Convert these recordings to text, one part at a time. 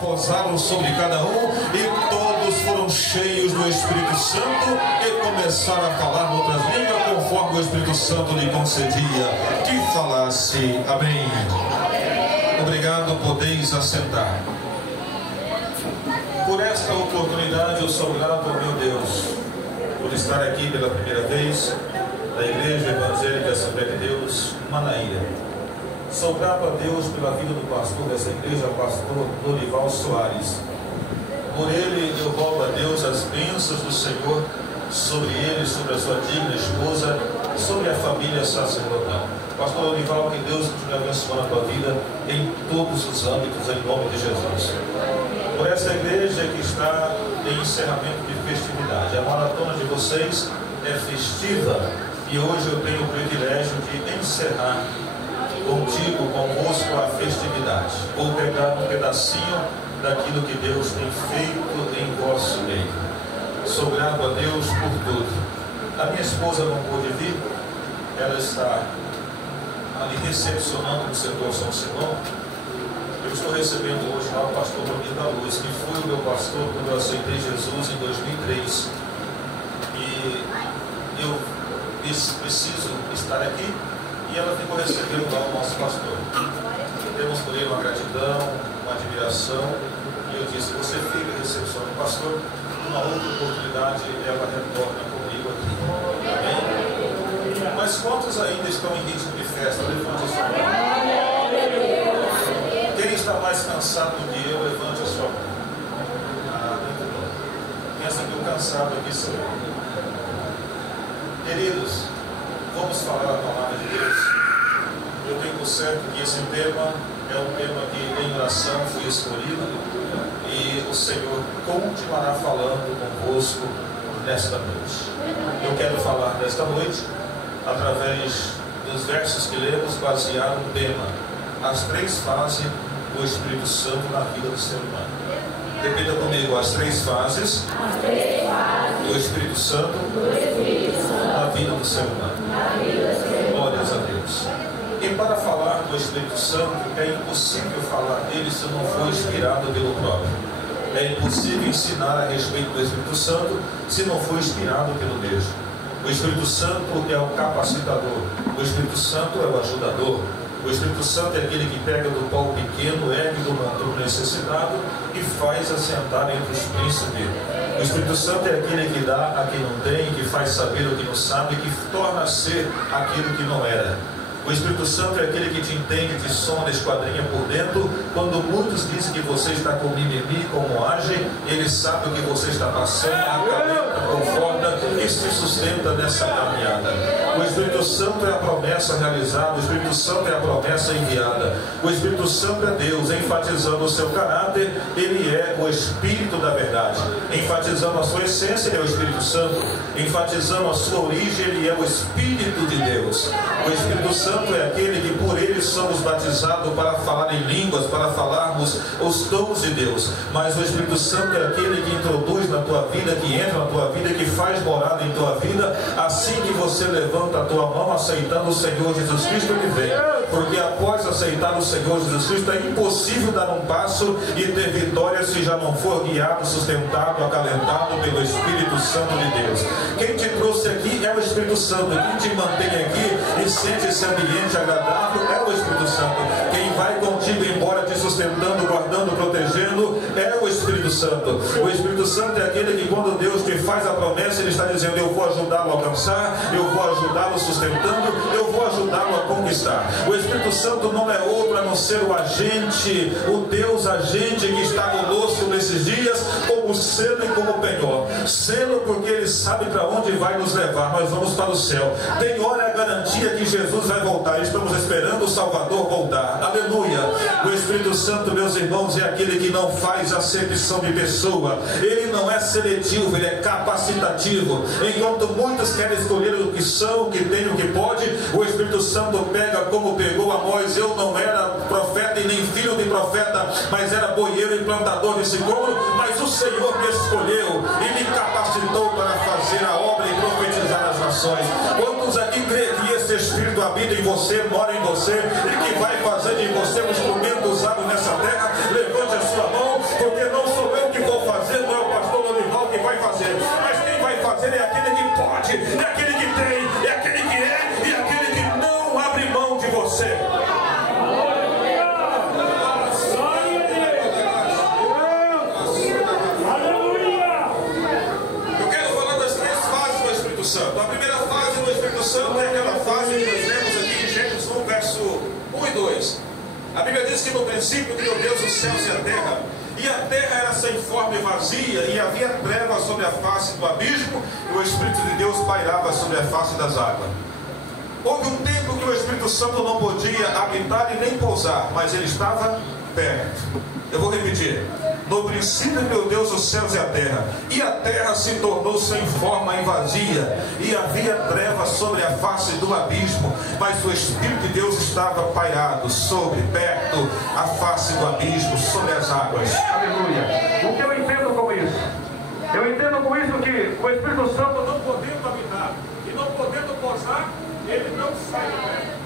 Pousaram sobre cada um e todos foram cheios do Espírito Santo e começaram a falar em outras línguas conforme o Espírito Santo lhe concedia que falasse. Amém. Obrigado, podeis assentar. Por esta oportunidade eu sou grato ao meu Deus por estar aqui pela primeira vez na Igreja Evangélica Assembleia de Deus, Manaíra. Sou grato a Deus pela vida do pastor dessa igreja, pastor Dorival Soares. Por ele eu rogo a Deus as bênçãos do Senhor sobre ele, sobre a sua digna esposa, sobre a família sacerdotal. Pastor Dorival, que Deus continue abençoando a tua vida em todos os âmbitos, em nome de Jesus. Por essa igreja que está em encerramento de festividade. A maratona de vocês é festiva e hoje eu tenho o privilégio de encerrar contigo, convosco, a festividade. Vou pegar um pedacinho daquilo que Deus tem feito em vosso meio. Sou grato a Deus por tudo. A minha esposa não pôde vir, ela está ali recepcionando no setor São Simão. Eu estou recebendo hoje lá o pastor Romir da Luz, que foi o meu pastor quando eu aceitei Jesus em 2003. E eu preciso estar aqui. E ela ficou recebendo lá o nosso pastor. Temos por ele uma gratidão, uma admiração. E eu disse, você fica recepcionando o pastor, numa outra oportunidade ela retorna comigo aqui. Amém? Mas quantos ainda estão em ritmo de festa? Levante a sua mão. Quem está mais cansado do que eu, levante a sua mão. Ah, muito bom. Pensa que o cansado aqui sou eu. Queridos, vamos falar a palavra de Deus. Eu tenho por certo que esse tema é um tema que em oração foi escolhido e o Senhor continuará falando convosco nesta noite. Eu quero falar nesta noite através dos versos que lemos baseado no tema as três fases do Espírito Santo na vida do ser humano. Repita comigo, as três fases do Espírito Santo na vida do ser humano. Glórias a Deus. E para falar do Espírito Santo, é impossível falar dele se não for inspirado pelo próprio. É impossível ensinar a respeito do Espírito Santo se não for inspirado pelo mesmo. O Espírito Santo é o capacitador. O Espírito Santo é o ajudador. O Espírito Santo é aquele que pega do pau pequeno, ergue do montão necessitado e faz assentar entre os príncipes. O Espírito Santo é aquele que dá a quem não tem, que faz saber o que não sabe, que torna a ser aquilo que não era. O Espírito Santo é aquele que te entende, te sonda, esquadrinha por dentro. Quando muitos dizem que você está com mimimi, como age, ele sabe o que você está passando, acalenta, conforta e se sustenta nessa caminhada. O Espírito Santo é a promessa realizada, o Espírito Santo é a promessa enviada. O Espírito Santo é Deus, enfatizando o seu caráter, ele é o Espírito da verdade. Enfatizando a sua essência, ele é o Espírito Santo. Enfatizando a sua origem, ele é o Espírito de Deus. O Espírito Santo é aquele que por ele somos batizados para falar em línguas, para falarmos os dons de Deus. Mas o Espírito Santo é aquele que introduz na tua vida, que entra na tua vida, que faz morada em tua vida, assim que você levanta a tua mão aceitando o Senhor Jesus Cristo, ele vem. Porque após aceitar o Senhor Jesus Cristo é impossível dar um passo e ter vitória se já não for guiado, sustentado, acalentado pelo Espírito Santo de Deus. Quem te trouxe aqui é o Espírito Santo. Quem te mantém aqui e sente esse ambiente agradável é o Espírito Santo. Quem vai contigo embora te sustentando, guardando, protegendo é o Espírito Santo. O Espírito Santo é aquele que quando Deus te faz a promessa, ele está dizendo, eu vou ajudá-lo a alcançar, eu vou ajudá-lo sustentando, eu vou ajudá-lo a conquistar. O Espírito Santo não é outro a não ser o agente, o Deus agente que está conosco nesses dias, como selo e como penhor. Selo porque ele sabe para onde vai nos levar. Nós vamos para o céu. Penhor é a garantia que Jesus vai voltar. Estamos esperando o Salvador voltar. Aleluia. O Espírito Santo, meus irmãos, é aquele que não faz acepção de pessoa. Ele não é seletivo, ele é capacitativo. Enquanto muitos querem escolher o que são, o que tem, o que pode, o Espírito Santo pega como pegou Amós. Eu não era profeta e nem filho de profeta, mas era boieiro e plantador de sicômoro, mas o Senhor me escolheu e me capacitou para fazer a obra e profetizar as nações. Quantos aqui creem que esse Espírito habita em você, mora em você e que vai fazer de você um instrumento usado nessa terra? Levante a sua mão e a terra era sem forma e vazia, e havia trevas sobre a face do abismo, e o Espírito de Deus pairava sobre a face das águas. Houve um tempo que o Espírito Santo não podia habitar e nem pousar, mas ele estava perto. Eu vou repetir. No princípio, meu Deus, os céus e a terra se tornou sem forma e vazia, e havia trevas sobre a face do abismo, mas o Espírito de Deus estava pairado sobre, perto, a face do abismo, sobre as águas. Aleluia. O que eu entendo com isso? Eu entendo com isso que o Espírito Santo, não podendo habitar e não podendo posar, ele não sai de perto.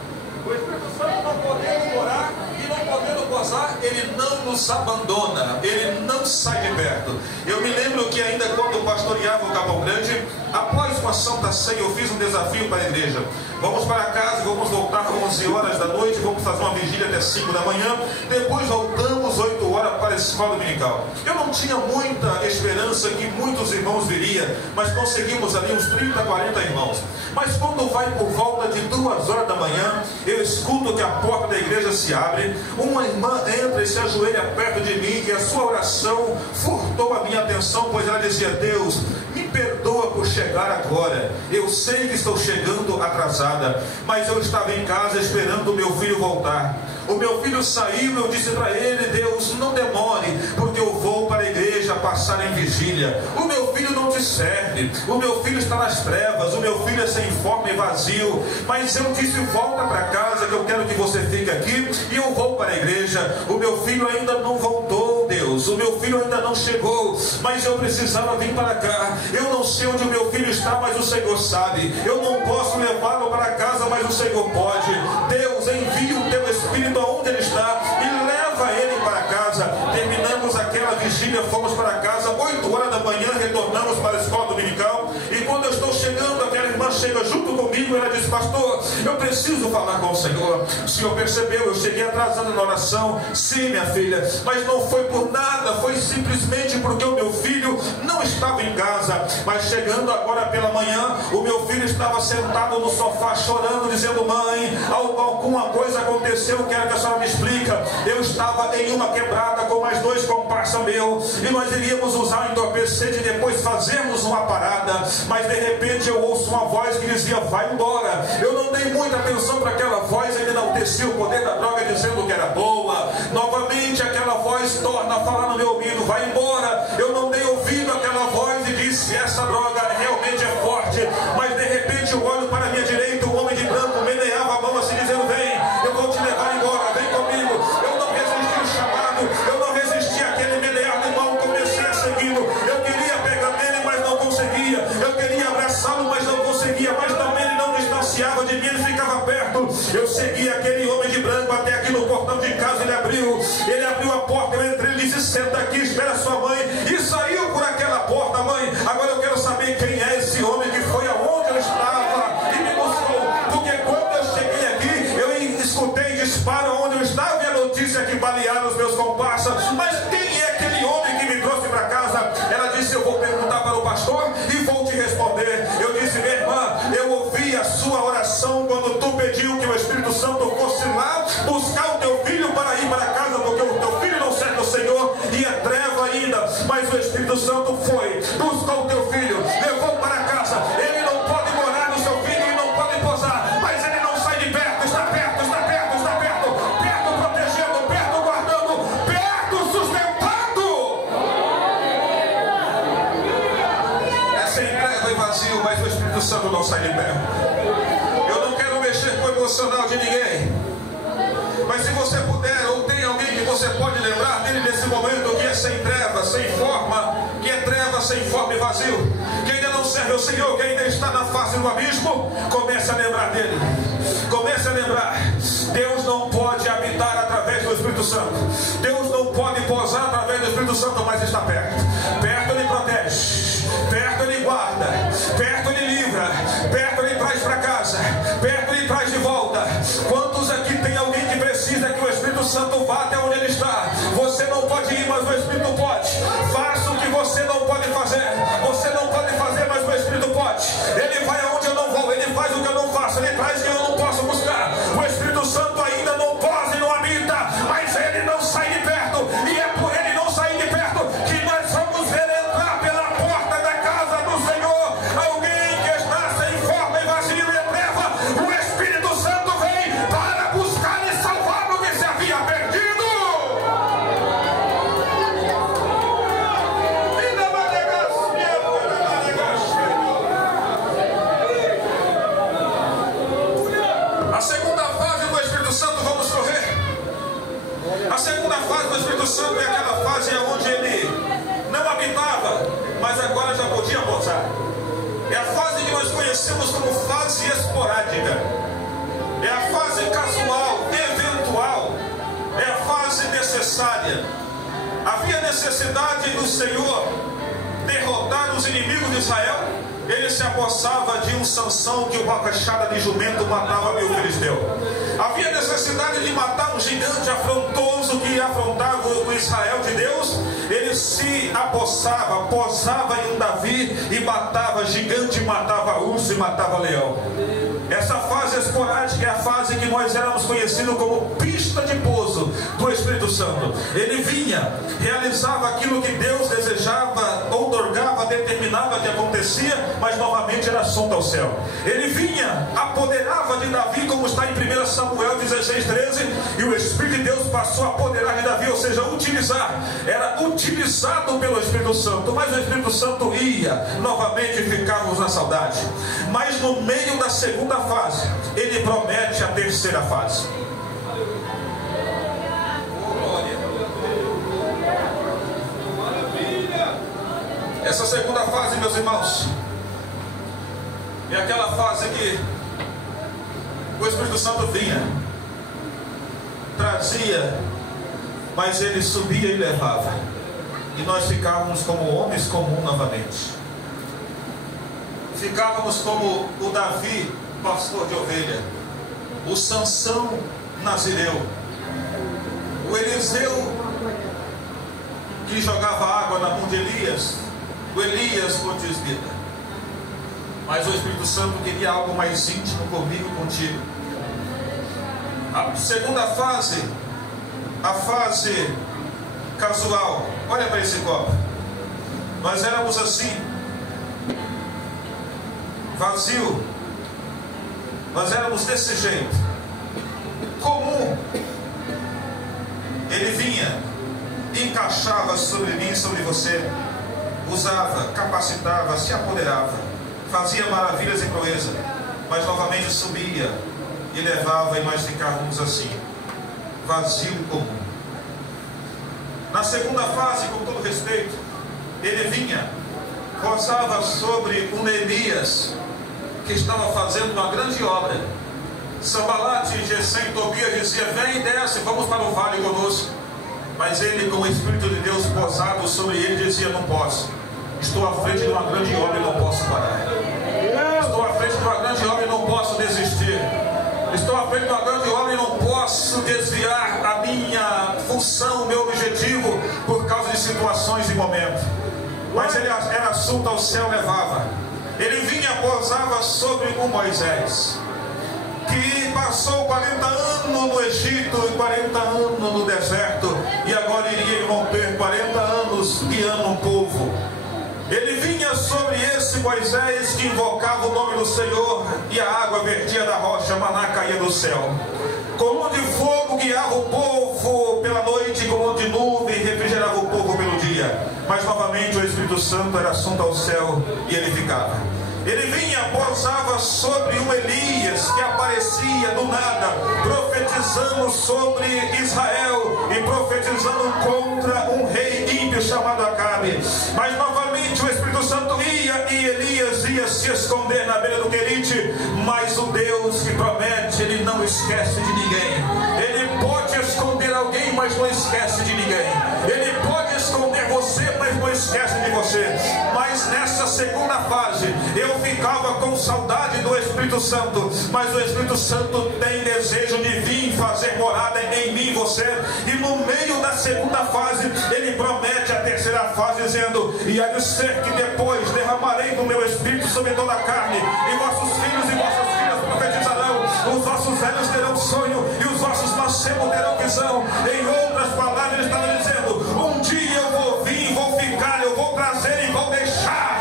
O Espírito Santo, não podendo morar e não podendo posar, ele não nos abandona, ele não sai de perto. Eu me lembro que ainda quando pastoreava o Capão Grande, após uma Santa Ceia, eu fiz um desafio para a igreja. Vamos para casa, vamos voltar às 11 horas da noite, vamos fazer uma vigília até 5 da manhã, depois voltamos 8 horas para a escola dominical. Eu não tinha muita esperança que muitos irmãos viriam, mas conseguimos ali uns 30, 40 irmãos. Mas quando vai por volta de 2 horas da manhã, eu escuto que a porta da igreja se abre, uma irmã entra e se ajoelha perto de mim, e a sua oração furtou a minha atenção, pois ela dizia: Deus, me perdoa por chegar agora, eu sei que estou chegando atrasada, mas eu estava em casa esperando o meu filho voltar. O meu filho saiu, eu disse para ele: Deus, não demore, porque eu vou para a igreja passar em vigília. O meu filho não te serve, o meu filho está nas trevas, o meu filho é sem forma e vazio. Mas eu disse: volta para casa, que eu quero que você fique aqui, e eu vou para a igreja. O meu filho ainda não voltou, Deus, o meu filho ainda não chegou, mas eu precisava vir para cá. Eu não sei onde o meu filho está, mas o Senhor sabe. Eu não posso levá-lo para casa, mas o Senhor pode. Deus, envia o teu Espírito aonde ele está e leva ele para casa. Terminamos aquela vigília, fomos para casa 8 horas da manhã, retornamos para a escola dominical, e quando eu estou chegando, aquela irmã chega junto comigo, ela diz: pastor, eu preciso falar com o Senhor. O senhor percebeu, eu cheguei atrasado na oração. Sim, minha filha, mas não foi por nada, foi simplesmente porque o meu filho não estava em casa. Mas chegando agora pela manhã, o meu filho estava sentado no sofá chorando, dizendo: mãe, alguma coisa aconteceu, quero que a senhora me explica. Eu estava em uma quebrada com mais 2 comparsas meus, e nós iríamos usar o entorpecente e depois fazermos uma parada, mas de repente eu ouço uma voz que dizia: vai embora. Eu não dei muita atenção para aquela voz, ele enaltecia o poder da droga dizendo que era boa. Novamente aquela voz torna a falar no meu ouvido: vai embora. Eu não dei ouvido àquela voz e disse: essa droga realmente é forte. Mas de repente eu olho para a minha direita, um homem de branco meneava a mão assim dizendo: vem, eu vou te levar embora, vem comigo. Eu não resisti ao chamado, eu não resisti àquele menear de mão, comecei a segui-lo. Eu queria pegar nele, mas não conseguia. Eu queria abraçá-lo, mas não conseguia. Mas também ele não distanciava de mim, ele ficava perto. Eu segui aquele homem de branco até aqui no portão de casa. Ele abriu a porta, eu entrei, ele disse: senta aqui, espera sua mãe. E saiu por aquela porta. Mãe, agora eu quero saber quem é esse homem que foi aonde eu estava e me buscou. Porque quando eu cheguei aqui, eu escutei disparo onde eu estava, e a notícia que balearam os meus comparsas. Mas quem é aquele homem que me trouxe para casa? Ela disse: eu vou perguntar para o pastor e vou te responder. Eu disse: minha irmã, eu ouvi a sua oração quando tu pediu que o Espírito Santo fosse lá buscar o teu filho para ir para casa, porque o teu filho não serve o Senhor e é treva ainda. Mas o Espírito Santo foi, buscou o teu filho, levou para casa. Ele não pode morar no seu filho e não pode posar, mas ele não sai de perto. Está perto, está perto, está perto, perto protegendo, perto guardando, perto sustentando. É sem treva e vazio, mas o Espírito Santo não sai de perto. Eu não quero mexer com o emocional de ninguém, mas se você puder, ou tem alguém que você pode lembrar dele nesse momento, que é sem treva, sem forma, que é treva, sem forma e vazio, que ainda não serve ao Senhor, que ainda está na face do abismo, comece a lembrar dele. Comece a lembrar: Deus não pode habitar através do Espírito Santo, Deus não pode posar através do Espírito Santo, mas está perto. Perto ele protege, perto ele guarda, perto ele livra, perto ele traz para casa, perto ele traz de volta. Quantos aqui tem alguém que precisa que o Espírito Santo vá até onde ele está? Você não pode ir, mas o Espírito pode. Faça o que você não pode fazer. Você não pode fazer, mas o Espírito pode. Ele vai aonde eu não vou, ele faz o que eu não faço, ele traz o que eu não posso buscar. O Espírito Santo ainda não pode e não habita, mas ele não sai de perto, e é por ele não sair de perto É a fase que nós conhecemos como fase esporádica. É a fase casual, eventual. É a fase necessária. Havia necessidade do Senhor derrotar os inimigos de Israel. Ele se apossava de um Sansão que uma cachada de jumento matava mil filisteus. Havia necessidade de matar um gigante afrontoso que afrontava o Israel de Deus. Ele se apossava, posava em um Davi e matava gigante, matava urso e matava leão. Essa fase esporádica é a fase que nós éramos conhecidos como pista de pouso do Espírito Santo. Ele vinha, realizava aquilo que Deus desejava, outorgava, determinava que acontecia, mas novamente era assunto ao céu. Ele vinha, apoderava de Davi, como está em 1 Samuel 16:13, e o Espírito de Deus passou a apoderar de Davi, ou seja, utilizar. Era utilizado pelo Espírito Santo, mas o Espírito Santo ia, novamente ficávamos na saudade. Mas no meio da segunda fase, ele promete a terceira fase. Essa segunda fase, meus irmãos, é aquela fase que o Espírito Santo vinha, trazia, mas ele subia e levava, e nós ficávamos como homens comuns novamente. Ficávamos como o Davi, pastor de ovelha, o Sansão nazireu, o Eliseu que jogava água na mão de Elias, o Elias com tisbita. Mas o Espírito Santo queria algo mais íntimo comigo e contigo. A segunda fase, a fase casual. Olha para esse copo. Nós éramos assim, vazio. Nós éramos desse jeito, comum. Ele vinha, encaixava sobre mim, sobre você, usava, capacitava, se apoderava, fazia maravilhas e proeza, mas novamente subia e levava, e nós ficávamos assim, vazio e comum. Na segunda fase, com todo respeito, ele vinha, posava sobre um Neemias que estava fazendo uma grande obra. Sambalate, Gesem, Tobias dizia: vem e desce, vamos para o vale conosco. Mas ele, com o Espírito de Deus posado sobre ele, dizia: não posso, estou à frente de uma grande obra e não posso parar. Estou à frente de uma grande obra e não posso desistir. Estou à frente de uma grande obra e não posso desviar a minha função, o meu objetivo, por causa de situações e momentos. Mas ele era assunto ao céu, levava. Ele vinha, posava sobre o Moisés, que passou 40 anos no Egito e 40 anos no deserto, e agora iria romper 40 anos guiando um povo. Ele vinha sobre esse Moisés que invocava o nome do Senhor, e a água vertia da rocha, maná caía do céu. Coluna de fogo guiava o povo pela noite, coluna de nuvem refrigerava o povo pelo dia. Mas novamente o Espírito Santo era assunto ao céu e ele ficava. Ele vinha, posava sobre um Elias que aparecia do nada, profetizando sobre Israel e profetizando contra um rei ímpio chamado Acabe. Mas novamente o Espírito Santo ia e Elias ia se esconder na beira do Querite. Mas o Deus que promete, ele não esquece de ninguém. Ele pode esconder alguém, mas não esquece de ninguém. Ele pode esconder você, mas não esquece de você. Mas nessa segunda fase, eu ficava com saudade do Espírito Santo, mas o Espírito Santo tem desejo de vir fazer morada em mim e você. E no meio da segunda fase, ele promete a terceira fase, dizendo: e há de ser que depois derramarei do meu Espírito sobre toda a carne, e vossos filhos e vossas filhas profetizarão, os vossos velhos terão sonho, e os vossos mancebos terão visão. Em outras palavras, ele estava dizendo: um dia eu vou vir, vou ficar, eu vou trazer e vou deixar.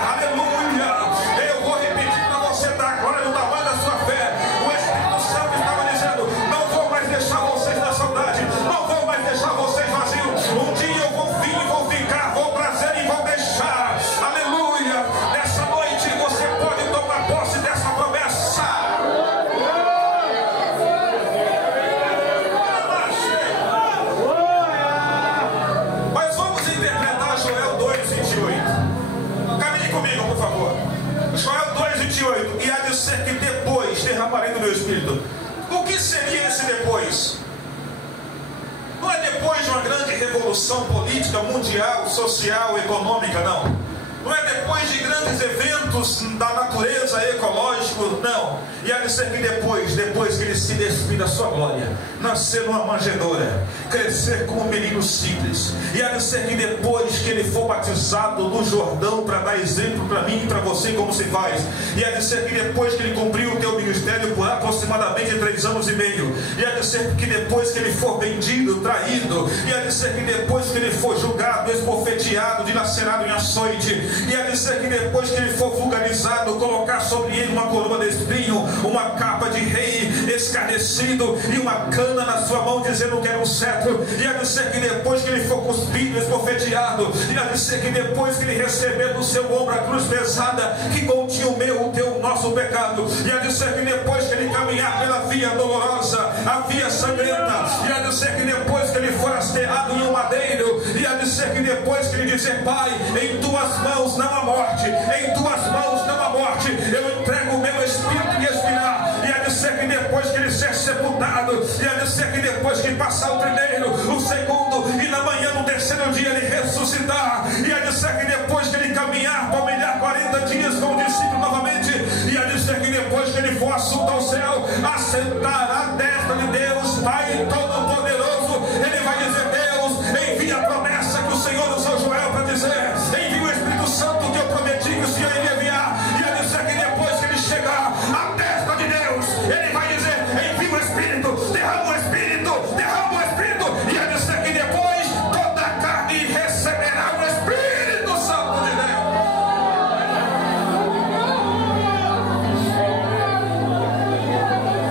revolução política, mundial, social, econômica, não. Não é depois de grandes eventos da natureza, ecológico, não. E há de ser que depois que ele se despir da sua glória, nascer numa manjedoura, crescer como um menino simples. E há de ser que depois que ele for batizado no Jordão, para dar exemplo para mim e para você como se faz. E há de ser que depois que ele cumpriu o teu ministério por aproximadamente 3 anos e meio. E há de ser que depois que ele for vendido, traído. E há de ser que depois que ele for julgado, esbofeteado, dilacerado em açoite. E há de ser que depois que ele for vulgarizado, colocar sobre ele uma coroa de espinho, uma capa de rei escarnecido e uma cana na sua mão dizendo que era um cetro. E há de ser que depois que ele for cuspido, esbofeteado, e há de ser que depois que ele receber no seu ombro a cruz pesada que continha o meu, o teu, o nosso pecado. E há de ser que depois que ele caminhar pela via dolorosa, a via sangrenta, e há de ser que depois que ele for hasteado em um madeiro, e há de ser que depois que ele dizer: Pai, em tuas mãos não há morte, em tuas mãos não há morte, eu entrego o meu espírito e expirar. E há de ser que depois que ele ser sepultado, e há de ser que depois que passar o primeiro, o segundo, e na manhã no terceiro dia ele ressuscitar. E há de ser que depois que ele caminhar para humilhar 40 dias com o discípulo novamente, e há de ser que depois que ele for assunto ao céu, assentar à destra de Deus Pai Todo-Poderoso, ele vai dizer: Deus, envia a promessa que o Senhor usou Joel para dizer, envia o Espírito Santo que eu prometi que o Senhor iria enviar. E há de ser que depois que ele chegar à destra de Deus, ele vai dizer: envia o Espírito, derrama o Espírito, derrama o Espírito. E há de ser que depois toda a carne receberá o Espírito Santo de Deus.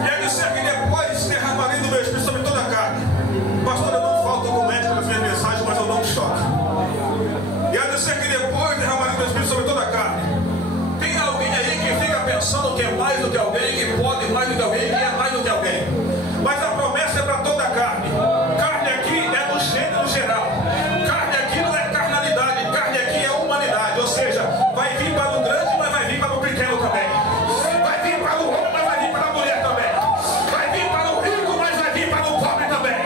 E há de ser que depois derramarei do meu Espírito sobre toda a carne. Pastor, eu não falto com médico nas minhas mensagens, mas eu não choque. E há de ser que depois derramarei do Espírito sobre toda a carne. Tem alguém aí que fica pensando que é mais do que alguém, que pode mais do que alguém, que é mais do que alguém. Mas a promessa é para toda a carne. Carne aqui é no gênero geral. Carne aqui não é carnalidade, carne aqui é humanidade. Ou seja, vai vir para o grande, mas vai vir para o pequeno também. Vai vir para o homem, mas vai vir para a mulher também. Vai vir para o rico, mas vai vir para o pobre também.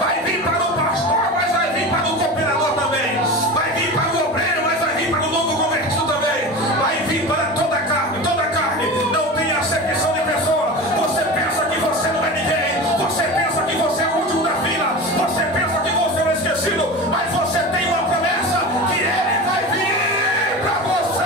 Vai vir para o pastor, mas vai vir para o cooperador também. Vai vir para o obreiro, mas vai vir para o novo convertido também. Vai vir para toda a carne, toda a carne. Não tem acepção de pessoa. Você pensa que você não é ninguém. Você pensa que você é o último da fila. Você pensa que você é o esquecido. Mas você tem uma promessa que ele vai vir para você.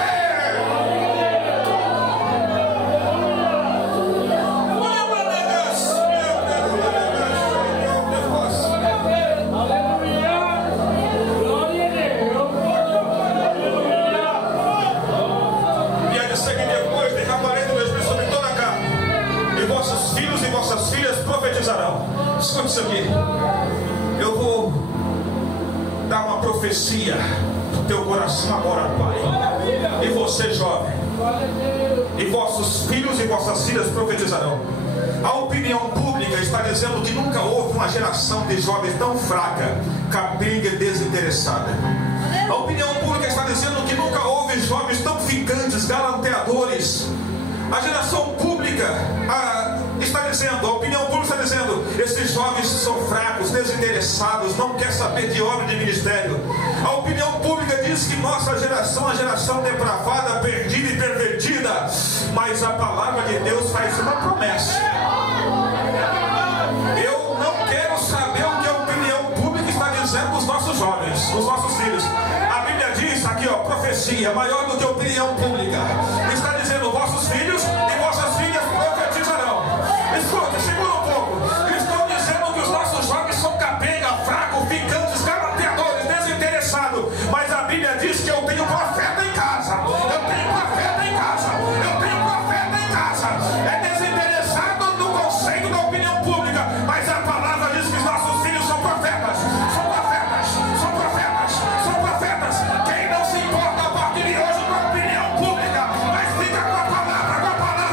E há de ser que depois derramarei do meu Espírito sobre toda a carne, e vossos filhos e vossas filhas profetizarão. Escute isso aqui. Eu vou dar uma profecia do teu coração agora, Pai. E você, jovem, e vossos filhos e vossas filhas profetizarão. A opinião pública está dizendo que nunca houve uma geração de jovens tão fraca, capenga e desinteressada. A opinião pública está dizendo que nunca houve jovens tão ficantes, galanteadores. A geração pública está dizendo, a opinião pública está dizendo: esses jovens são fracos, desinteressados, não quer saber de obra de ministério. A opinião pública diz que nossa geração é uma geração depravada, perdida e pervertida. Mas a palavra de Deus faz uma promessa. Eu não quero saber o que a opinião pública está dizendo dos nossos jovens, dos nossos filhos. A Bíblia diz aqui, ó, profecia maior do que a opinião pública. Está dizendo: vossos filhos e vossas filhas profetizarão. Escuta, segura um pouco. Eles estão dizendo que os nossos jovens são capenga, fracos, ficantes, galanteadores, desinteressados. Mas a Bíblia diz que eu tenho profeta em casa. Eu tenho profeta em casa. Eu tenho profeta em casa. É desinteressado no conceito da opinião pública, mas a palavra diz que os nossos filhos são profetas. São profetas. São profetas. São profetas. Quem não se importa a partir de hoje com a opinião pública, mas fica com a palavra, com a palavra.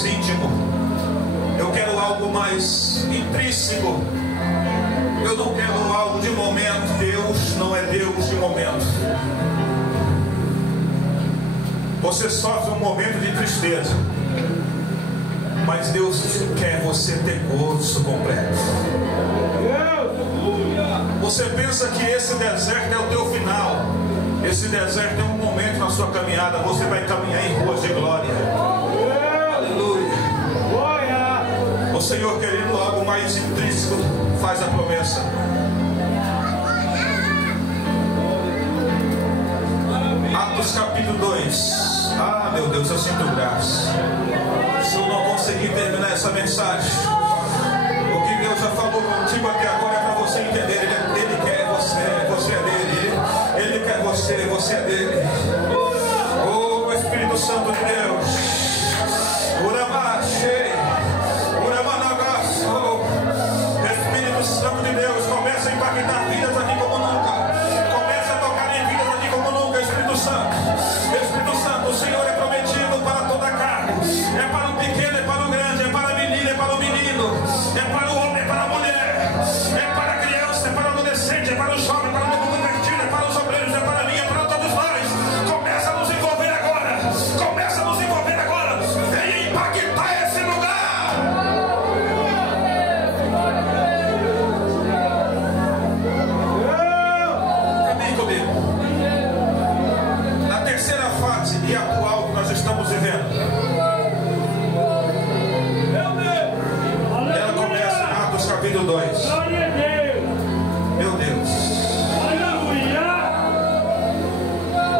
mais íntimo. Eu quero algo mais intrínseco. Eu não quero algo de momento. Deus não é Deus de momento. Você sofre um momento de tristeza, mas Deus quer você ter gozo completo. Você pensa que esse deserto é o teu final. Esse deserto é um momento na sua caminhada. Você vai caminhar em ruas de glória. Aleluia. O Senhor, querendo algo mais intrínseco, faz a promessa. Atos capítulo 2. Ah, meu Deus, eu sinto graça. Se eu não conseguir terminar essa mensagem, o que Deus já falou contigo até agora é para você entender. Ele quer você, você é dele. Ele quer você, você é dele. Oh, Espírito Santo de Deus. Espírito Santo de Deus, começa a impactar vidas aqui como nunca. Começa a tocar em vidas aqui como nunca, Espírito Santo. Espírito Santo, o Senhor é prometido para toda a carne. É para o pequeno, é para o grande, é para a menina, é para o menino, é para o homem, é para a mulher, é para a criança, é para o adolescente, é para o jovem, é para o novo convertido, é para os obreiros, é para mim, é para todos nós. Começa a nos envolver agora. Começa a nos envolver agora. Venha impactar esse lugar. Caminhe comigo. Na terceira fase e atual que nós estamos vivendo, ela começa em Atos capítulo 2. Meu Deus.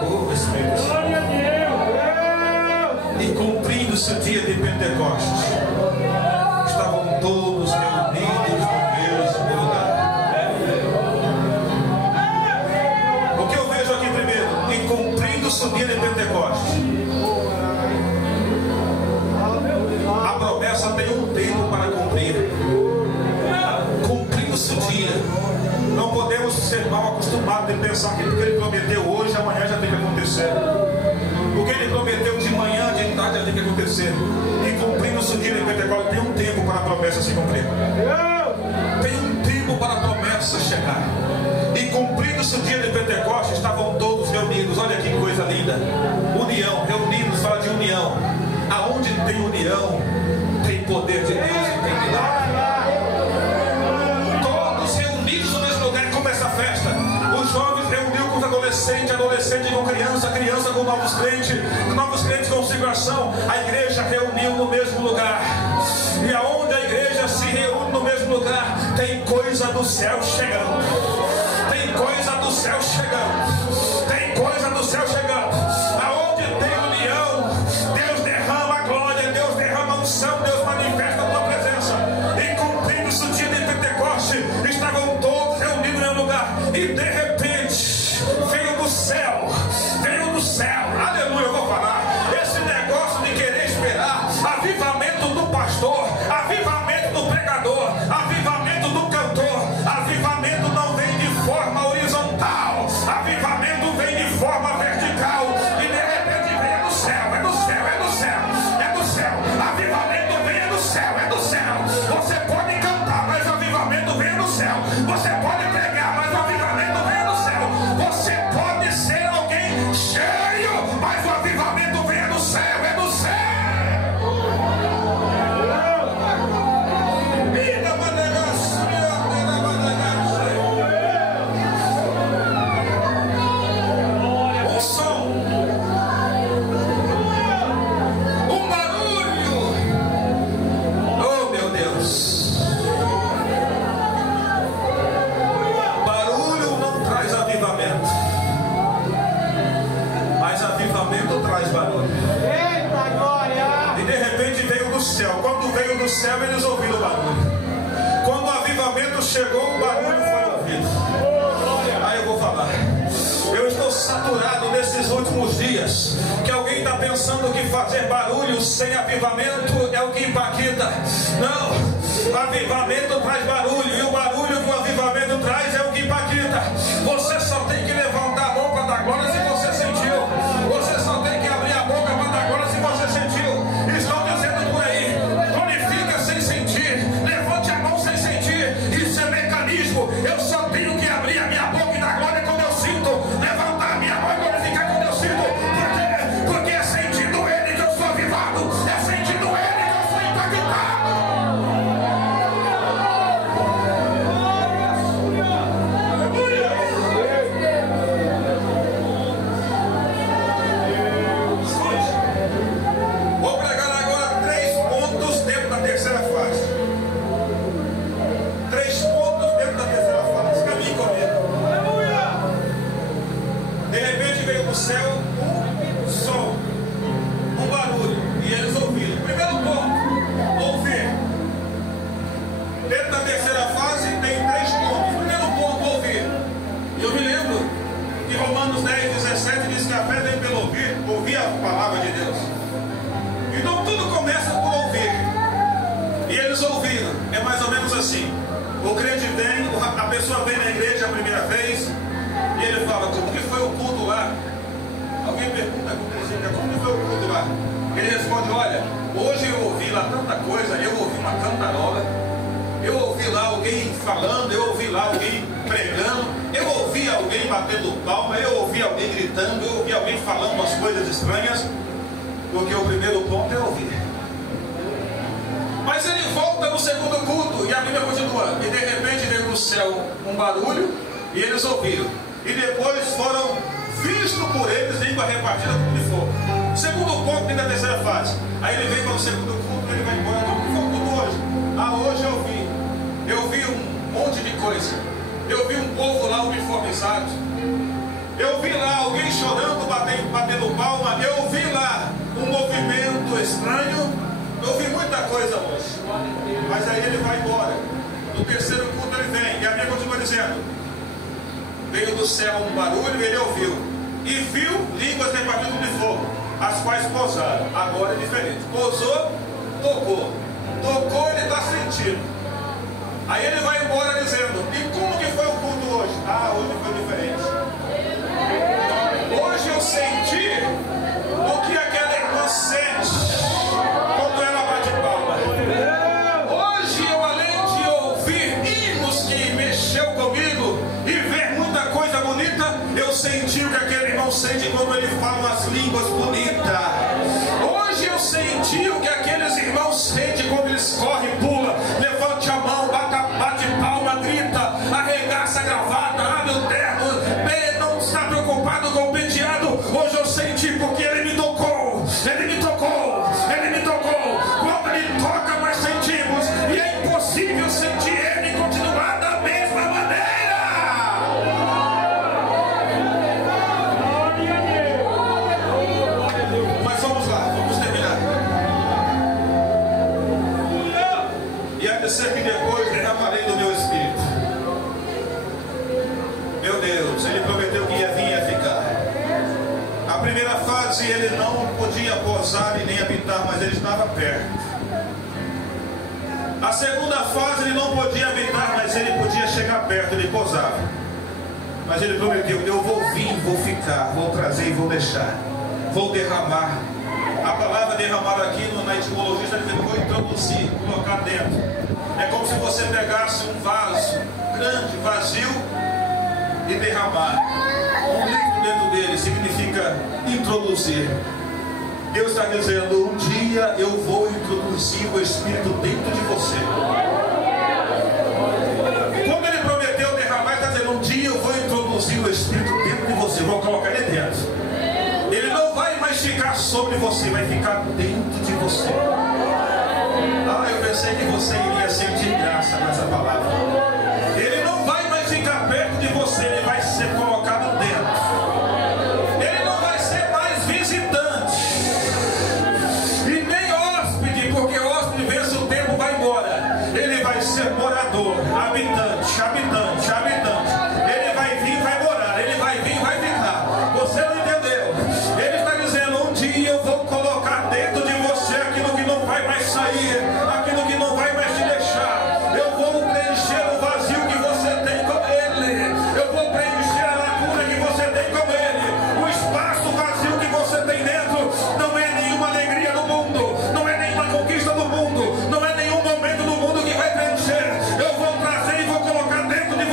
Oh, Espírito Santo. E cumprindo-se o dia de Pentecostes, estavam todos reunidos no mesmo lugar. O que eu vejo aqui primeiro? E cumprindo-se o dia de Pentecostes. A promessa tem um tempo para cumprir. Cumprindo-se o dia. Não podemos ser mal acostumados de pensar que o que ele prometeu hoje, amanhã já tem que acontecer. O que ele prometeu de manhã, de tarde já tem que acontecer. E cumprindo-se o dia de Pentecostes, tem um tempo para a promessa se cumprir. Tem um tempo para a promessa chegar. E cumprindo-se o dia de Pentecostes, estavam todos reunidos. Olha que coisa linda. União, reunidos, fala de união. Aonde tem união, tem poder de Deus e tem milagre. Todos reunidos no mesmo lugar, como essa festa. Os jovens reuniu com os adolescentes, adolescente com criança, criança com novos crentes com consagração. A igreja reuniu no mesmo lugar. E aonde a igreja se reúne no mesmo lugar, tem coisa do céu chegando. Tem coisa do céu chegando. Tem coisa do céu chegando. Aonde tem união, Deus derrama a glória, Deus derrama a unção, Deus manifesta a tua presença. E cumprindo-se o dia de Pentecoste, estavam todos reunidos em um lugar. E de repente, veio do céu, aleluia, eu vou falar. Esse negócio de querer esperar avivamento do pastor, avivamento do pregador, avivamento do cantor, avivamento não vem de forma horizontal, avivamento vem de forma vertical. E de repente vem do céu, é do céu, é do céu, é do céu. Avivamento vem do céu, é do céu. Você pode cantar, mas o avivamento vem do céu. Você pode pregar, mas o avivamento vem do céu. Você pode ser alguém cheio, mas o avivamento vem do céu, é do céu. Um som, um barulho. Oh meu Deus, barulho não traz avivamento, mas avivamento traz barulho. Eita glória! E de repente veio do céu. Quando veio do céu, eles ouviram o barulho. Quando o avivamento chegou, o barulho foi ouvido. Aí eu vou falar. Eu estou saturado nesses últimos dias que alguém está pensando que fazer barulho sem avivamento é o que impacta. Não, avivamento traz barulho, e o barulho que o avivamento traz é o que impacta. Você só tem que levantar a mão para dar glória se você sentiu. Você só tem que abrir a boca para dar glória se você sentiu. Estão dizendo por aí Dentro da terceira fase tem 3 pontos. Primeiro ponto, ouvir. Eu me lembro que Romanos 10:17 diz que a fé vem pelo ouvir a palavra de Deus. Então tudo começa por ouvir. E eles ouviram. É mais ou menos assim. O crente vem, a pessoa vem na igreja a primeira vez e ele fala: como que foi o culto lá? Alguém pergunta como que foi o culto lá? Ele responde: olha, hoje eu ouvi lá tanta coisa, eu ouvi uma cantarola, eu ouvi lá alguém falando, eu ouvi lá alguém pregando, eu ouvi alguém batendo palma, eu ouvi alguém gritando, eu ouvi alguém falando umas coisas estranhas, porque o primeiro ponto é ouvir. Mas ele volta no segundo culto e a Bíblia continua, e de repente veio do céu um barulho e eles ouviram, e depois foram vistos por eles língua repartida como de fogo. Segundo ponto dentro da terceira fase. Aí ele vem para o segundo culto, ele vai embora. Como que foi o culto hoje? Ah, hoje eu vi um monte de coisa. Eu vi um povo lá uniformizado. Eu vi lá alguém chorando, batendo palma. Eu vi lá um movimento estranho. Eu vi muita coisa hoje. Mas aí ele vai embora. No terceiro culto ele vem. E a Bíblia continua dizendo: veio do céu um barulho e ele ouviu. E viu línguas repartidas de fogo, as quais pousaram. Agora é diferente. Pousou, tocou. Tocou, ele está sentindo. Aí ele vai embora dizendo: e como que foi o culto hoje? Ah, hoje foi diferente. Hoje eu senti o que aquela irmã sente quando ela bate palma. Hoje eu, além de ouvir hinos que mexeu comigo e ver muita coisa bonita, eu senti o que aquele irmão sente quando ele fala umas línguas bonitas. Hoje eu senti o que aqueles irmãos sentem quando eles correm, pulam, levante a mão, bate palma, grita, arregaça a gravata, abre o terno, não está preocupado com o penteado. Hoje eu senti porque ele me tocou, ele me tocou, ele me tocou. Quando ele toca, nós sentimos, e é impossível sentir ele e continuar da mesma maneira. Mas vamos lá, vamos terminar. E há de ser que depois derramarei do meu espírito. Meu Deus, ele prometeu que ia vir e ia ficar. A primeira fase ele não podia pousar e nem habitar, mas ele estava perto. A segunda fase ele não podia habitar, mas ele podia chegar perto, ele pousava. Mas ele prometeu: eu vou vir, vou ficar, vou trazer e vou deixar, vou derramar. A palavra derramar aqui na etimologia está dizendo: vou introduzir, colocar dentro. É como se você pegasse um vaso grande, vazio, e derramar um líquido dentro dele. Significa introduzir. Deus está dizendo: um dia eu vou introduzir o Espírito dentro de você. Quando ele prometeu derramar, ele está dizendo: um dia eu vou introduzir o Espírito dentro de você, vou colocar ele dentro. Ele não vai mais ficar sobre você, vai ficar dentro de você. Ah, eu pensei que você iria sentir graça nessa palavra. Ele não vai mais ficar perto de você, ele vai ser colocado dentro. Ele não vai ser mais visitante e nem hóspede, porque hóspede vence o tempo, vai embora. Ele vai ser morador, habitante, habitante, habitante. Ele vai vir, vai morar, ele vai vir, vai ficar. Você não entendeu? Ele está dizendo: um dia eu vou colocar dentro de você aquilo que não vai mais sair, aquilo que não vai mais te deixar. Eu vou preencher o vazio que você tem com ele. Eu vou preencher a lacuna que você tem com ele. O espaço vazio que você tem dentro não é nenhuma alegria do mundo, não é nenhuma conquista do mundo, não é nenhum momento do mundo que vai preencher. Eu vou trazer e vou colocar dentro de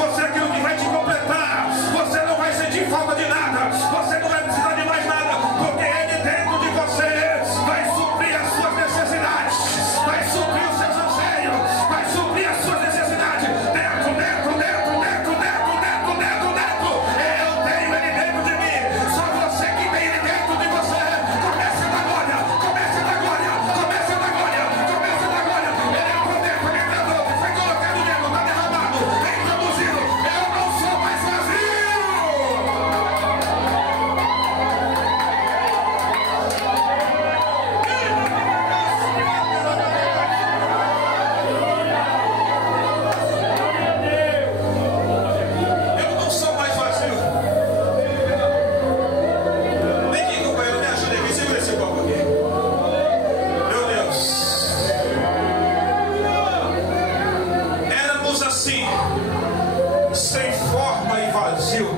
sem forma e vazio,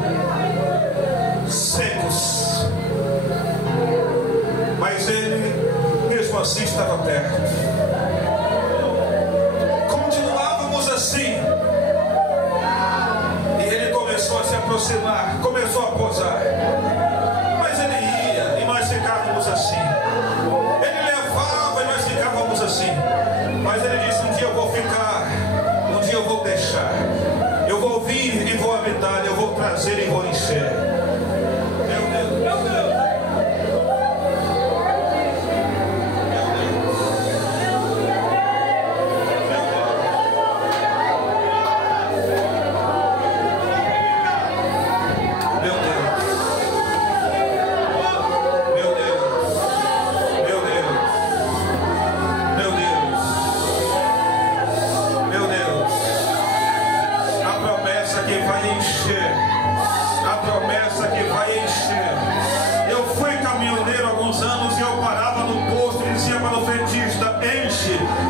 secos. Mas ele, mesmo assim, estava perto. Continuávamos assim. E ele começou a se aproximar, começou a posar. Mas ele ia e nós ficávamos assim. Ele levava e nós ficávamos assim. Mas ele disse: um dia eu vou ficar, um dia eu vou deixar. Eu vou vir e vou habitar, eu vou trazer e vou encher. Meu Deus, meu Deus.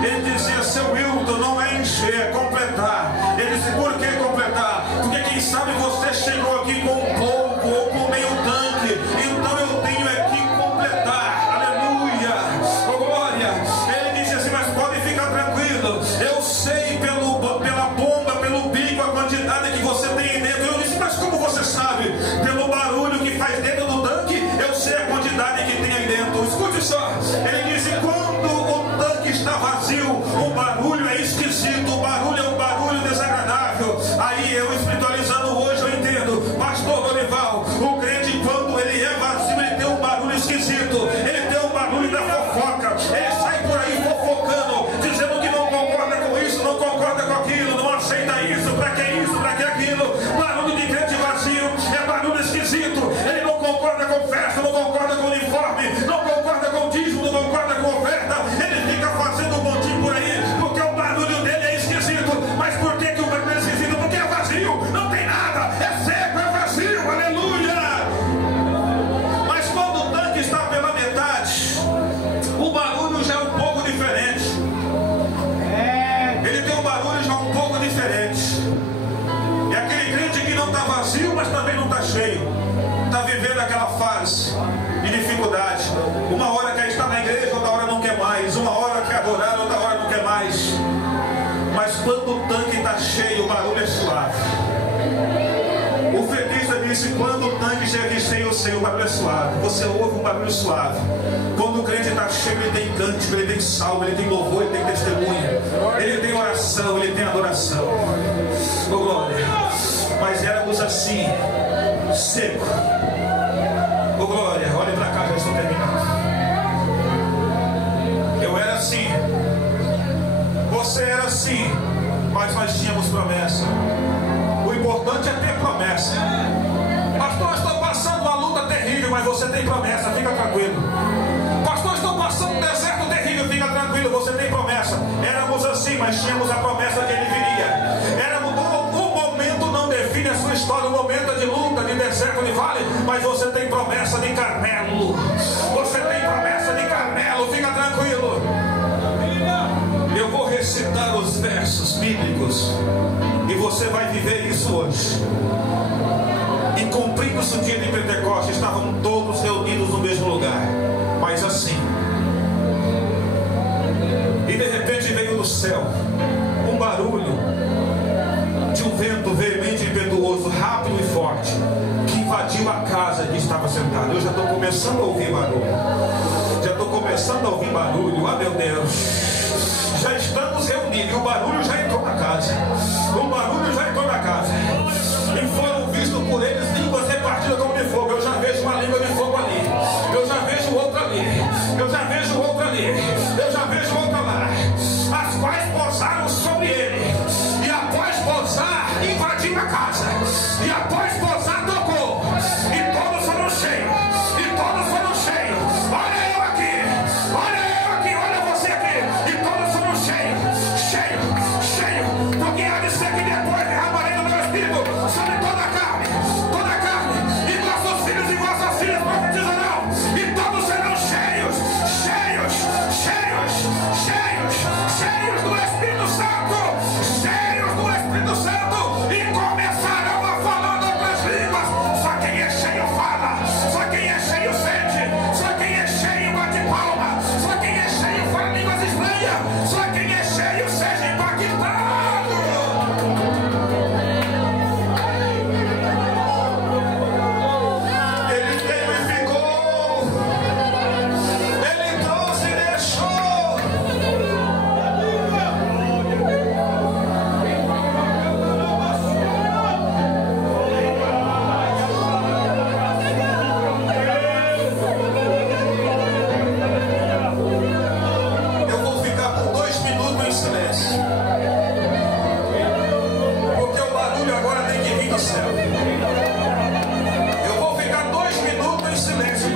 Ele dizia: seu Wilton, não é encher, é completar. Ele disse: por que completar? Porque quem sabe você chegou aqui com um pouco ou com meio tanque, então eu tenho aqui completar. Aleluia, oh, glória. Ele disse assim: mas pode ficar tranquilo, eu sei pela bomba, pelo bico, a quantidade que você tem aí dentro. Eu disse: mas como você sabe? Pelo barulho que faz dentro do tanque, eu sei a quantidade que tem aí dentro. Escute só, ele disse: quando o tanque está vazio, o barulho é esquisito, o barulho é um barulho desagradável. Aí eu, espiritualizando hoje, eu entendo, pastor Dorival, o crente, quando ele é vazio, ele tem um barulho esquisito, ele tem um barulho da fofoca, ele sai por aí fofocando, dizendo que não concorda com isso, não concorda com aquilo, não aceita isso, para que isso, para que aquilo. Barulho de crente vazio é barulho esquisito. Ele não concorda com festa, não concorda com uniforme, não concorda com dízimo, não concorda com oferta. Ele fica fazendo um montinho por aí, porque o barulho dele é esquisito. Mas por que o barulho é esquisito? Porque é vazio, não tem nada, é seco, é vazio, aleluia. Mas quando o tanque está pela metade, o barulho já é um pouco diferente. Ele tem um barulho já um pouco diferente. É aquele crente que não está vazio, mas também não está cheio. Está vivendo aquela fase de dificuldade. Uma hora quer estar na igreja, outra hora não quer mais. Uma hora quer adorar, outra hora não quer mais. Mas quando o tanque está cheio, o barulho é suave. O fetista disse: quando o tanque chega cheio, o barulho é suave. Você ouve um barulho suave. Quando o crente está cheio, ele tem cântico, ele tem salmo, ele tem louvor, ele tem testemunho, ele tem oração, ele tem adoração. Oh, glória. Mas éramos assim, seco. Oh, glória. Olhe para cá, já estou terminando. Eu era assim, você era assim, mas nós tínhamos promessa. O importante é ter promessa. Pastor, estou passando uma luta terrível, mas você tem promessa, fica tranquilo. Pastor, estou passando um deserto terrível, fica tranquilo, você tem promessa. Éramos assim, mas tínhamos a promessa que ele viria. Éramos, o momento não define a sua história. O momento é de luta, de deserto, de vale, mas você tem promessa de Carmelo. Você tem promessa de Carmelo, fica tranquilo. Eu vou recitar os versos bíblicos e você vai viver isso hoje. E cumprindo-se o dia de Pentecostes, estavam todos reunidos no mesmo lugar, mas assim. E de repente veio do céu um barulho de um vento veemente, impetuoso, rápido e forte, que invadiu a casa que estava sentado. Eu já estou começando a ouvir barulho. Já estou começando a ouvir barulho. Ah, meu Deus. Já estamos reunidos e o barulho já entrou na casa. O barulho já entrou na casa. E foram vistos por eles línguas repartidas como de fogo. Eu já vejo uma língua de fogo ali. Eu já vejo outra ali. Eu já vejo outra ali. Eu já vejo outra lá. As quais pousaram sobre ele. E após pousar, invadiu a casa. E após pousar, tocou. E todos foram cheios. E todos foram cheios. Olha eu aqui. Olha eu aqui. Olha você aqui. E todos foram cheios. Cheios. Cheios.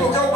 porque o